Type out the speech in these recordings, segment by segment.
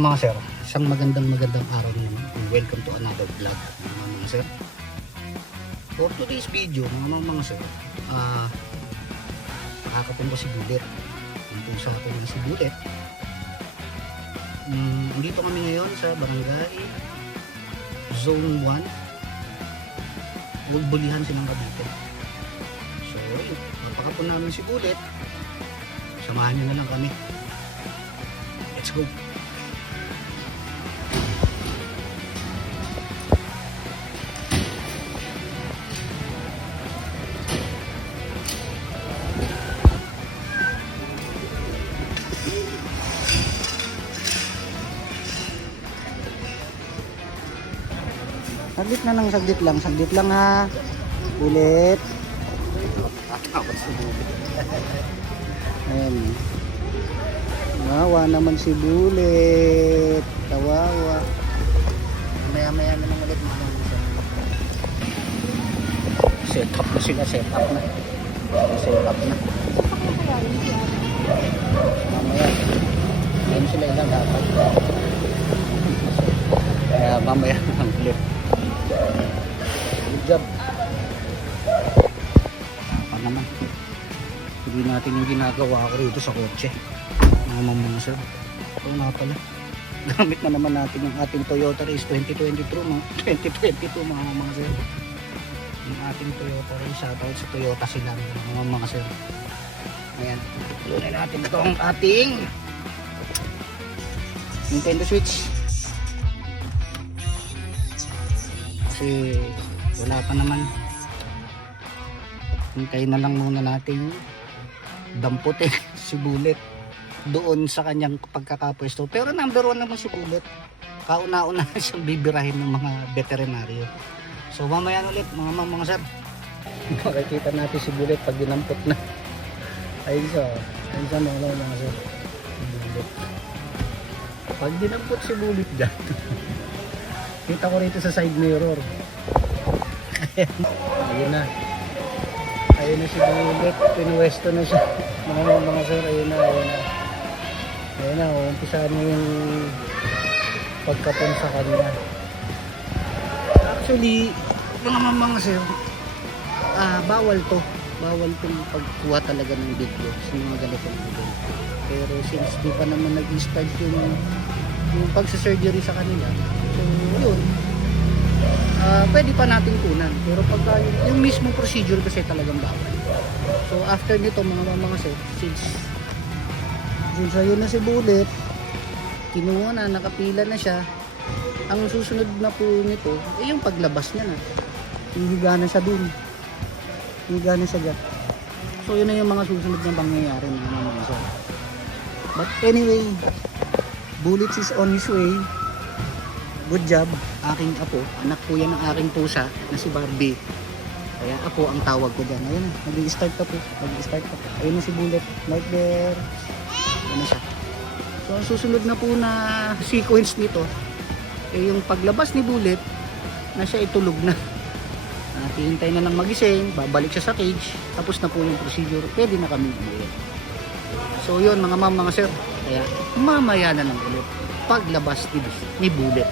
mga sir, isang magandang araw ninyo. Welcome to another vlog mga sir. For today's video mga sir, nakakapon ko si Bullet. Ang pusa ko na si Bullet. Dito kami ngayon sa barangay Zone 1, Bulihan silang Cavite. So yun, napakapon namin si Bullet. Samahan nyo na lang kami. Let's go. Saglit lang ha. Ulit. Takot si Bullet. Ayan. Kawawa naman si Bullet. Kawawa. Maya na lang ulit mga set up na sila. Set up na. Mamaya. Ayan sila ilang dapat. Kaya mamaya lang ulit. Good job. Pa naman. Hindi natin yung ginagawa ko rito sa kotse. Mga sir. Ito nga pala. Gamit na naman natin yung ating Toyota Race 2022 mga sir. Yung ating Toyota Race. Shoutout sa Toyota sila mga sir. Ayan. Lunin natin itong ating Nintendo Switch. Kasi wala pa naman. Hintayin na lang muna natin damputin si Bullet doon sa kanyang pagkakapwesto. Pero number 1 naman si Bullet. Kauna-una siyang bibirahin ng mga veterinaryo. So mamaya ulit mga sir. Makikita natin si Bullet pag dinampot na. Ayun siya mga sir. Bullet. Pag dinampot si Bullet dyan. Kita ko rito sa side mirror. Ayun na. Ayun na si Bullet. Pinuwesto na siya. Mga sir, ayun na. Ayun na, umpisa na yung pagkapon sa kanila. Actually, mga sir, bawal to. Bawal tong pagkuha talaga ng video sa mga ganitong video. Pero since di pa naman nag-start yung pagsa-surgery sa kanila, so yun, pwede pa natin kunan. Pero pagka yung mismo procedure kasi talagang bawal. So after nito mga sir, since ayun na si Bullet, kinuha na, nakapila na siya, ang susunod na po nito ay yung paglabas niya na. Hihiga na siya dun. Hihiga na siya dyan. So yun na yung mga susunod na pangyayari mga sir. But anyway, Bullet is on his way. Good job, aking apo. Anak po yan ng aking pusa na si Barbie. Kaya apo ang tawag ko dyan. Ayun na, nag-i-start pa po. Ayun na si Bullet. Right there. Ayun na siya. So ang susunod na po na sequence nito ay yung paglabas ni Bullet na siya itulog na. Hintay na lang magising, babalik siya sa cage, tapos na po yung procedure, pwede na kami umuwi. So yun mga sir, kaya mamaya na lang ulit paglabas ni Bullet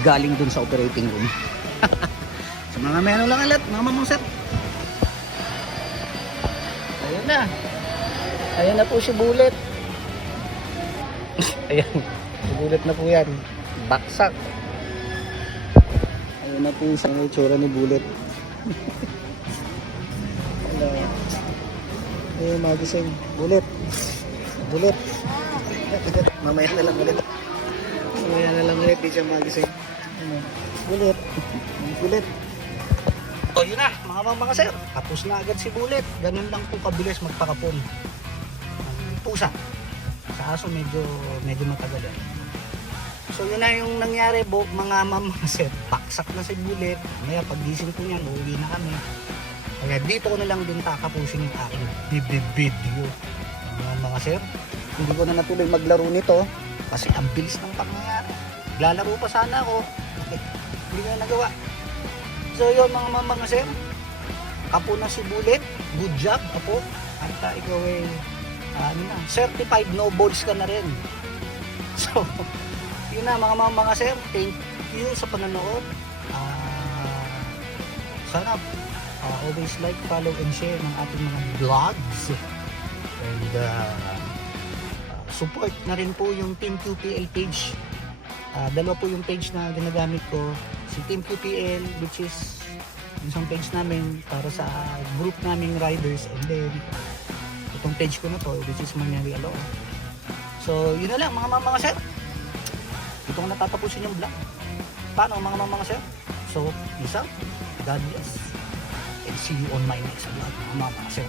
galing dun sa operating room. So mga meno lang ulit mga sir. Ayan na po si Bullet. Ayan, si Bullet na po yan, baksak. Ayan na po yung itsura ni Bullet. Ayan, magising. Bullet. Mamaya na lang ulit. Di siya magising. Bullet. O yun na, mga sir. Tapos na agad si Bullet. Ganun lang po kabilis magpakapon. Pusa. Sa aso medyo matagal yan. So yun na yung nangyari mga sir. Baksak na si Bullet. Maya paggising ko niyan, uuwi na kami. Kaya dito ko na lang din tatapusin yung aking video. Mga sir, hindi ko na natuloy maglaro nito kasi ang bilis ng pangyayari. Lalaro pa sana ako. Hindi ko na nagawa. So yun mga sir, kapo na si Bullet. Good job kapo. At ikaw certified no balls ka na rin. So, yun na mga sir, thank you sa panonood. Sana always like, follow, and share ng ating mga vlogs. And support na rin po yung Team QPL page. Dalawa po yung page na ginagamit ko. Si Team QPL, which is isang page namin para sa group naming riders, and then itong page ko na to, which is Maneri Alo. So yun na lang mga sir, dito ko natatapusin yung vlog. Paano mga sir? So peace out, God bless, and see you on my next vlog mga sir.